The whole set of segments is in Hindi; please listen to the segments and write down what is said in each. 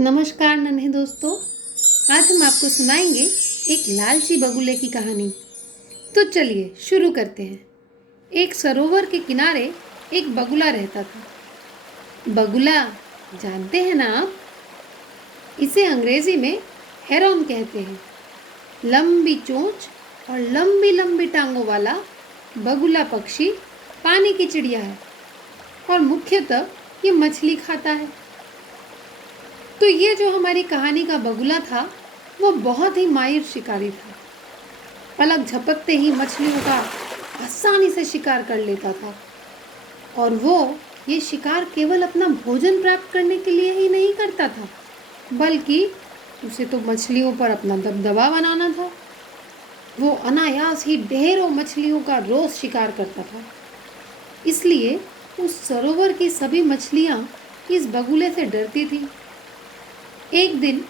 नमस्कार नन्हे दोस्तों। आज हम आपको सुनाएंगे एक लालची बगुले की कहानी। तो चलिए शुरू करते हैं। एक सरोवर के किनारे एक बगुला रहता था। बगुला जानते हैं ना आप? इसे अंग्रेजी में हेरॉन कहते हैं। लंबी चोंच और लंबी लंबी टांगों वाला बगुला पक्षी पानी की चिड़िया है और मुख्यतः ये मछली खाता है। तो ये जो हमारी कहानी का बगुला था वो बहुत ही माहिर शिकारी था। पलक झपकते ही मछलियों का आसानी से शिकार कर लेता था और वो ये शिकार केवल अपना भोजन प्राप्त करने के लिए ही नहीं करता था, बल्कि उसे तो मछलियों पर अपना दबदबा बनाना था। वो अनायास ही ढेरों मछलियों का रोज शिकार करता था। इसलिए उस सरोवर की सभी मछलियाँ इस बगुले से डरती थी। एक दिन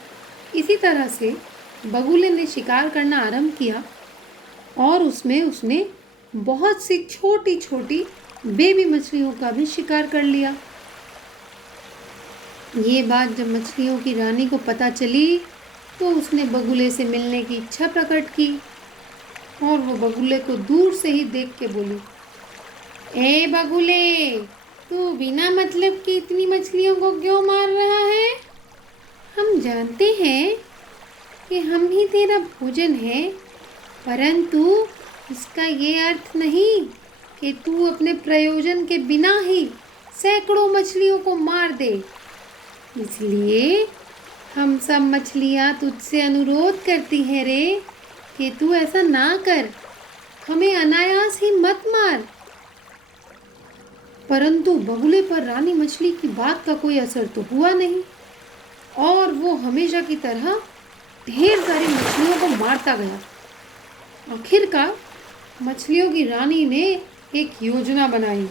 इसी तरह से बगुले ने शिकार करना आरंभ किया और उसमें उसने बहुत सी छोटी छोटी बेबी मछलियों का भी शिकार कर लिया। ये बात जब मछलियों की रानी को पता चली तो उसने बगुले से मिलने की इच्छा प्रकट की और वो बगुले को दूर से ही देख के बोली, ए बगुले, तू बिना मतलब की इतनी मछलियों को क्यों मार रहा है? हम जानते हैं कि हम ही तेरा भोजन है, परंतु इसका ये अर्थ नहीं कि तू अपने प्रयोजन के बिना ही सैकड़ों मछलियों को मार दे। इसलिए हम सब मछलियाँ तुझसे अनुरोध करती हैं रे कि तू ऐसा ना कर, हमें अनायास ही मत मार। परंतु बगुले पर रानी मछली की बात का कोई असर तो हुआ नहीं और वो हमेशा की तरह ढेर सारी मछलियों को मारता गया। आखिरकार मछलियों की रानी ने एक योजना बनाई।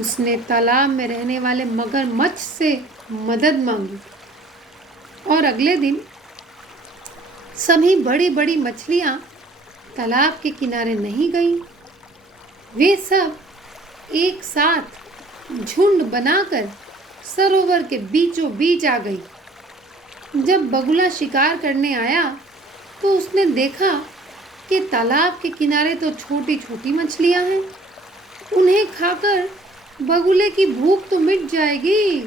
उसने तालाब में रहने वाले मगरमच्छ से मदद मांगी और अगले दिन सभी बड़ी बड़ी मछलियाँ तालाब के किनारे नहीं गईं। वे सब एक साथ झुंड बनाकर सरोवर के बीचों बीच आ गई। जब बगुला शिकार करने आया तो उसने देखा कि तालाब के किनारे तो छोटी छोटी मछलियां हैं। उन्हें खाकर बगुले की भूख तो मिट जाएगी,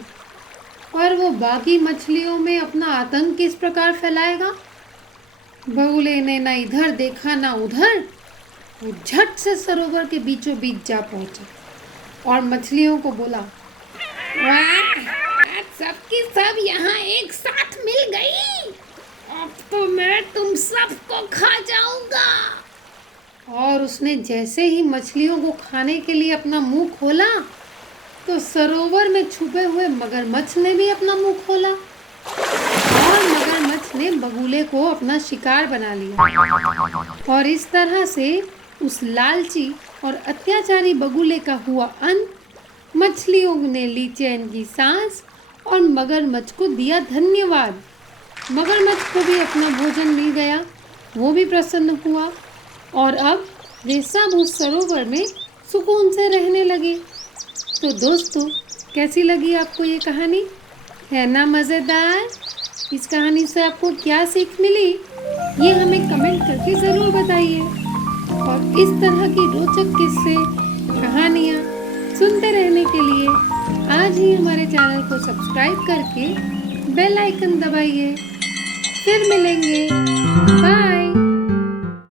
पर वो बाकी मछलियों में अपना आतंक किस प्रकार फैलाएगा? बगुले ने न इधर देखा न उधर। वो झट से सरोवर के बीचों बीच जा पहुंचा और मछलियों को बोला, वाह, सबकी सब यहाँ एक साथ मिल गई। अब तो मैं तुम सबको खा जाऊंगा। और उसने जैसे ही मछलियों को खाने के लिए अपना मुंह खोला तो सरोवर में छुपे हुए मगरमच्छ ने भी अपना मुंह खोला और मगरमच्छ ने बगुले को अपना शिकार बना लिया। और इस तरह से उस लालची और अत्याचारी बगुले का हुआ अंत। मछलियों ने ली चैन की सांस और मगरमच्छ को दिया धन्यवाद। मगरमच्छ को भी अपना भोजन मिल गया, वो भी प्रसन्न हुआ और अब वे सब उस सरोवर में सुकून से रहने लगे। तो दोस्तों, कैसी लगी आपको ये कहानी? है ना मज़ेदार? इस कहानी से आपको क्या सीख मिली, ये हमें कमेंट करके ज़रूर बताइए। और इस तरह की रोचक किस्से, कहानियाँ सुनते रहने के लिए आज ही हमारे चैनल को सब्सक्राइब करके बेल आइकन दबाइए। फिर मिलेंगे